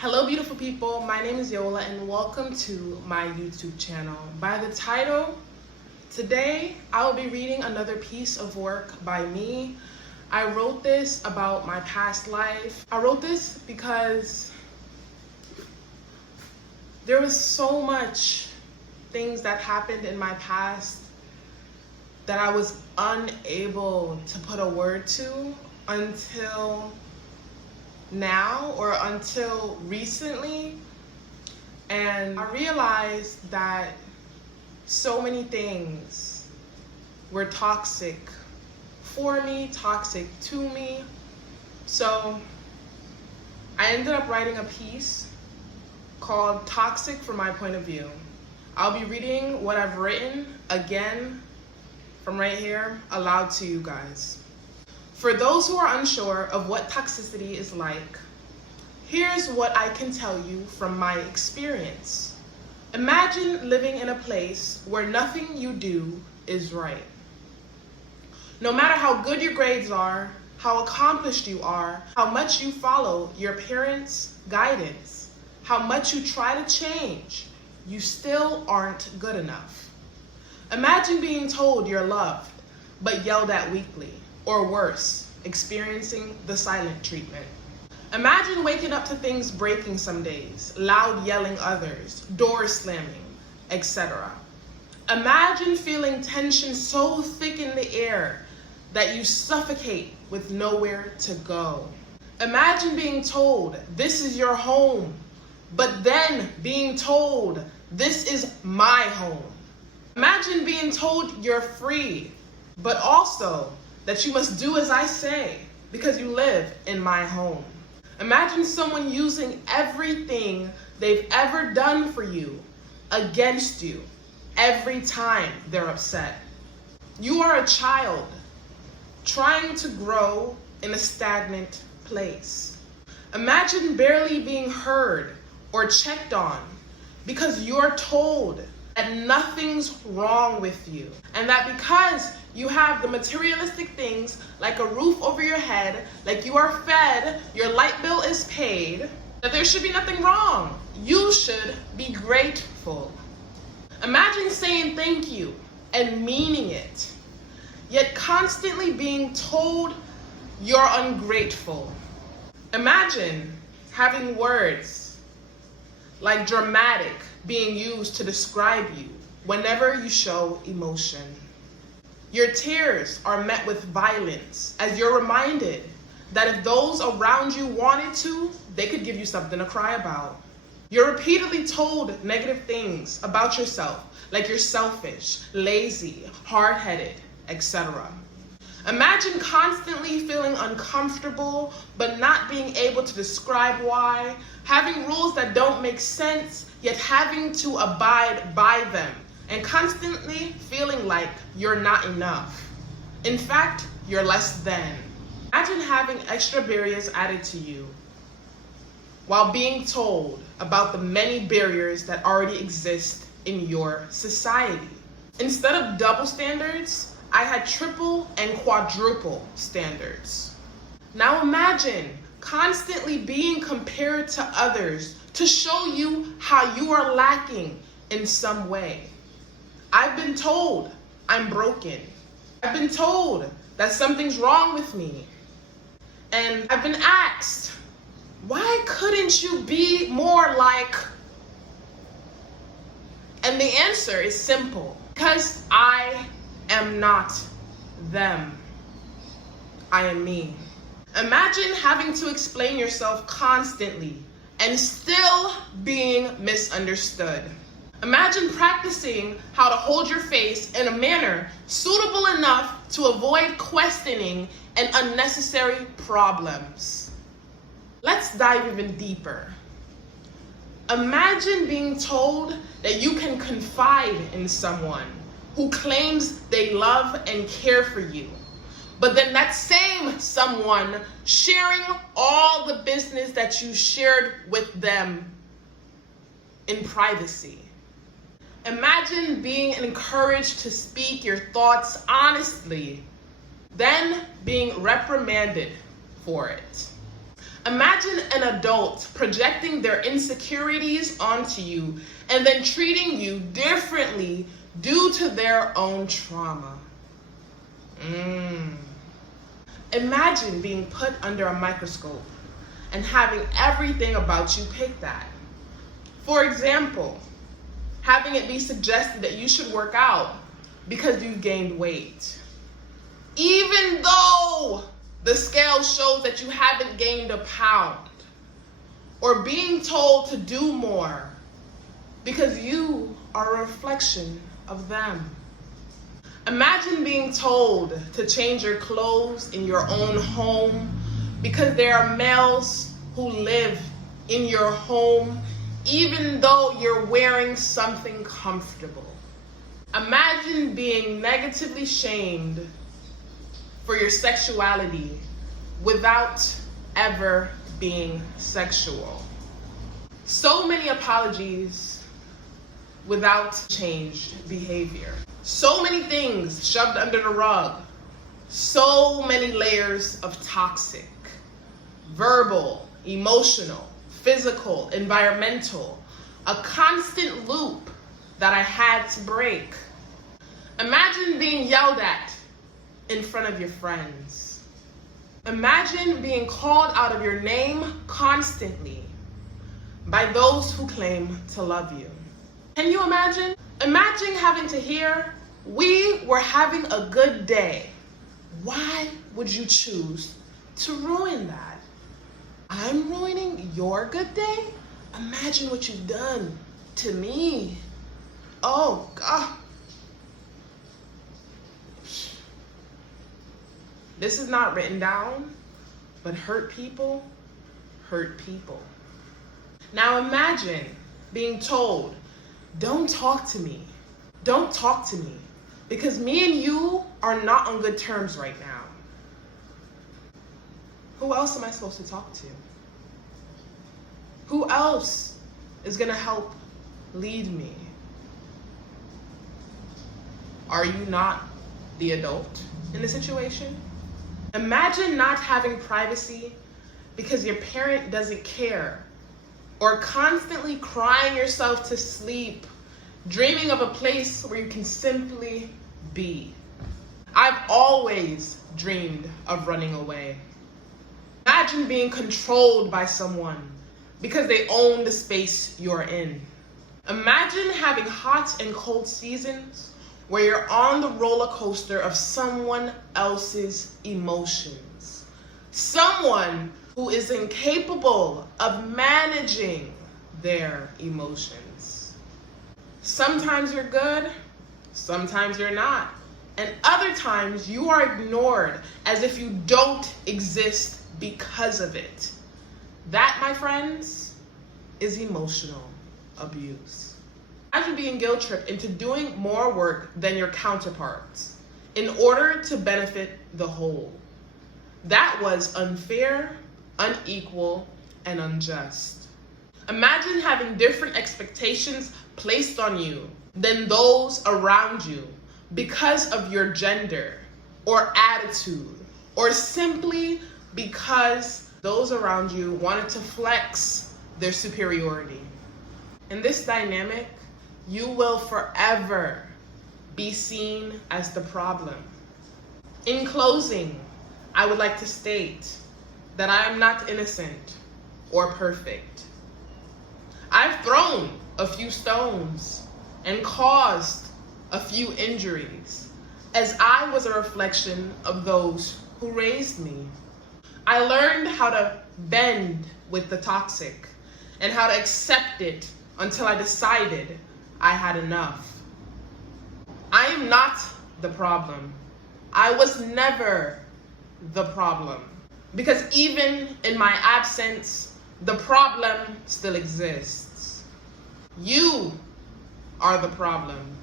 Hello beautiful people, my name is Yola and welcome to my YouTube channel. By the title, today I will be reading another piece of work by me. I wrote this about my past life. I wrote this because there was so much things that happened in my past that I was unable to put a word to until now or until recently. And I realized that so many things were toxic for me, toxic to me. So I ended up writing a piece called Toxic from My Point of View. I'll be reading what I've written again from right here aloud to you guys. For those who are unsure of what toxicity is like, here's what I can tell you from my experience. Imagine living in a place where nothing you do is right. No matter how good your grades are, how accomplished you are, how much you follow your parents' guidance, how much you try to change, you still aren't good enough. Imagine being told you're loved, but yelled at weekly. Or worse, experiencing the silent treatment. Imagine waking up to things breaking some days, loud yelling others, doors slamming, etc. Imagine feeling tension so thick in the air that you suffocate with nowhere to go. Imagine being told this is your home, but then being told this is my home. Imagine being told you're free, but also that you must do as I say because you live in my home. Imagine someone using everything they've ever done for you against you every time they're upset. You are a child trying to grow in a stagnant place. Imagine barely being heard or checked on because you're told that nothing's wrong with you, and that because you have the materialistic things like a roof over your head, like you are fed, your light bill is paid, that there should be nothing wrong. You should be grateful. Imagine saying thank you and meaning it, yet constantly being told you're ungrateful. Imagine having words like dramatic being used to describe you whenever you show emotion. Your tears are met with violence as you're reminded that if those around you wanted to, they could give you something to cry about. You're repeatedly told negative things about yourself, like you're selfish, lazy, hard-headed, etc. Imagine constantly feeling uncomfortable but not being able to describe why, having rules that don't make sense yet having to abide by them, and constantly feeling like you're not enough. In fact, you're less than. Imagine having extra barriers added to you while being told about the many barriers that already exist in your society. Instead of double standards, I had triple and quadruple standards. Now imagine constantly being compared to others to show you how you are lacking in some way. I've been told I'm broken. I've been told that something's wrong with me. And I've been asked, why couldn't you be more like? And the answer is simple, because I am not them. I am me. Imagine having to explain yourself constantly and still being misunderstood. Imagine practicing how to hold your face in a manner suitable enough to avoid questioning and unnecessary problems. Let's dive even deeper. Imagine being told that you can confide in someone who claims they love and care for you, but then that same someone sharing all the business that you shared with them in privacy. Imagine being encouraged to speak your thoughts honestly, then being reprimanded for it. Imagine an adult projecting their insecurities onto you and then treating you differently due to their own trauma. Imagine being put under a microscope and having everything about you picked at. For example, having it be suggested that you should work out because you've gained weight, even though the scale shows that you haven't gained a pound, or being told to do more because you are a reflection of them. Imagine being told to change your clothes in your own home because there are males who live in your home even though you're wearing something comfortable. Imagine being negatively shamed for your sexuality without ever being sexual. So many apologies without changed behavior. So many things shoved under the rug. So many layers of toxic, verbal, emotional, physical, environmental, a constant loop that I had to break. Imagine being yelled at in front of your friends. Imagine being called out of your name constantly by those who claim to love you. Can you imagine? Imagine having to hear, "We were having a good day." Why would you choose to ruin that? I'm ruining your good day? Imagine what you've done to me. Oh, God. This is not written down, but hurt people hurt people. Now imagine being told, "Don't talk to me. Don't talk to me because me and you are not on good terms right now." Who else am I supposed to talk to? Who else is going to help lead me? Are you not the adult in the situation? Imagine not having privacy because your parent doesn't care, or constantly crying yourself to sleep, dreaming of a place where you can simply be. I've always dreamed of running away. Imagine being controlled by someone because they own the space you're in. Imagine having hot and cold seasons where you're on the roller coaster of someone else's emotions. Someone who is incapable of managing their emotions. Sometimes you're good, sometimes you're not. And other times you are ignored as if you don't exist because of it. That, my friends, is emotional abuse. Imagine being guilt tripped into doing more work than your counterparts in order to benefit the whole. That was unfair, unequal, and unjust. Imagine having different expectations placed on you than those around you because of your gender or attitude, or simply because those around you wanted to flex their superiority. In this dynamic, you will forever be seen as the problem. In closing, I would like to state that I am not innocent or perfect. I've thrown a few stones and caused a few injuries, as I was a reflection of those who raised me. I learned how to bend with the toxic and how to accept it until I decided I had enough. I am not the problem. I was never the problem. Because even in my absence, the problem still exists. You are the problem.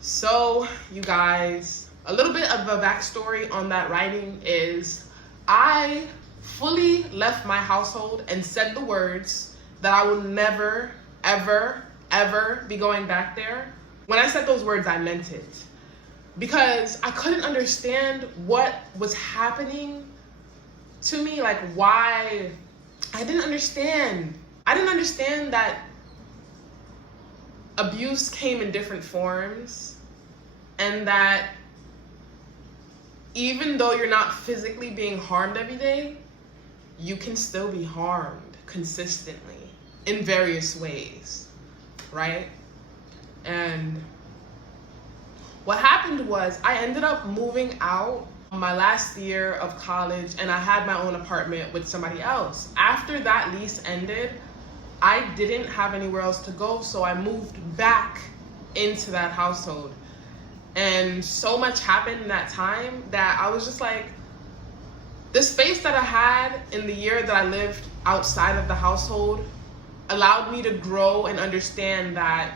So, you guys, a little bit of a backstory on that writing is I fully left my household and said the words that I will never, ever, ever be going back there. When I said those words, I meant it. because I couldn't understand what was happening to me, like why. I didn't understand that abuse came in different forms, and that even though you're not physically being harmed every day, you can still be harmed consistently in various ways, right? And what happened was I ended up moving out my last year of college, and I had my own apartment with somebody else. After that lease ended, I didn't have anywhere else to go, so I moved back into that household. And so much happened in that time that I was just like, the space that I had in the year that I lived outside of the household allowed me to grow and understand that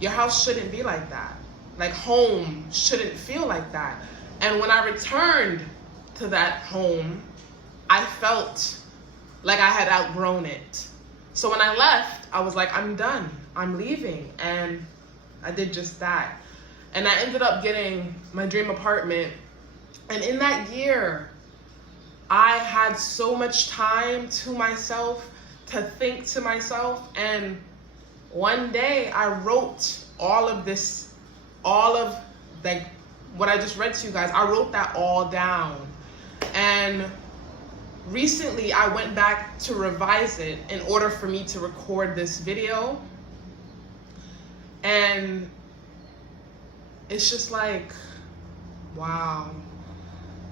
your house shouldn't be like that. Like, home shouldn't feel like that. And when I returned to that home, I felt like I had outgrown it. So when I left, I was like, I'm done. I'm leaving. And I did just that. And I ended up getting my dream apartment. And in that year, I had so much time to myself, to think to myself. And one day I wrote all of like what I just read to you guys, I wrote that all down. And recently I went back to revise it in order for me to record this video. And it's just like, wow,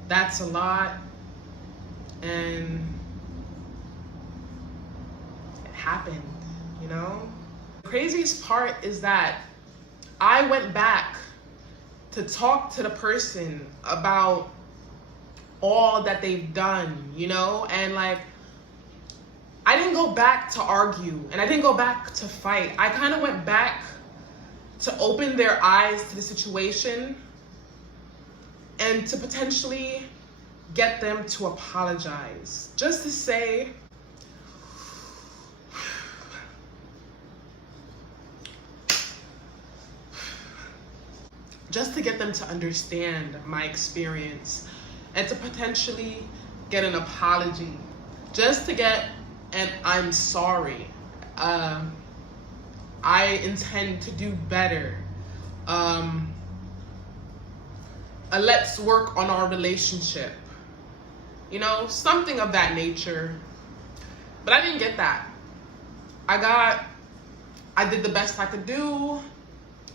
that's a lot. And it happened, you know? The craziest part is that I went back to talk to the person about all that they've done, you know? And like, I didn't go back to argue, and I didn't go back to fight. I kind of went back to open their eyes to the situation and to potentially get them to apologize. Just to say, just to get them to understand my experience, and to potentially get an apology, just to get an I'm sorry. I intend to do better. A let's work on our relationship. You know, something of that nature. But I didn't get that. I did the best I could do.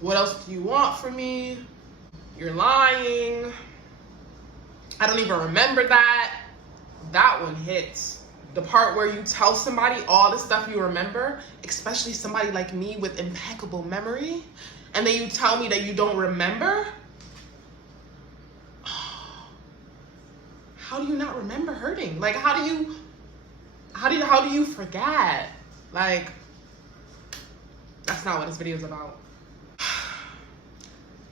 What else do you want from me? You're lying. I don't even remember that. That one hits. The part where you tell somebody all the stuff you remember, especially somebody like me with impeccable memory, and then you tell me that you don't remember? How do you not remember hurting? Like, how do you forget? Like, that's not what this video is about.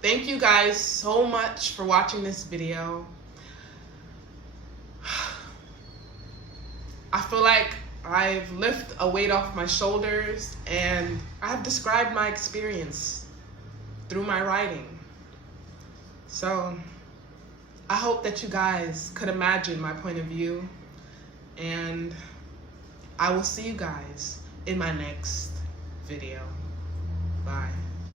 Thank you guys so much for watching this video. I feel like I've lifted a weight off my shoulders, and I've described my experience through my writing. So I hope that you guys could imagine my point of view, and I will see you guys in my next video. Bye.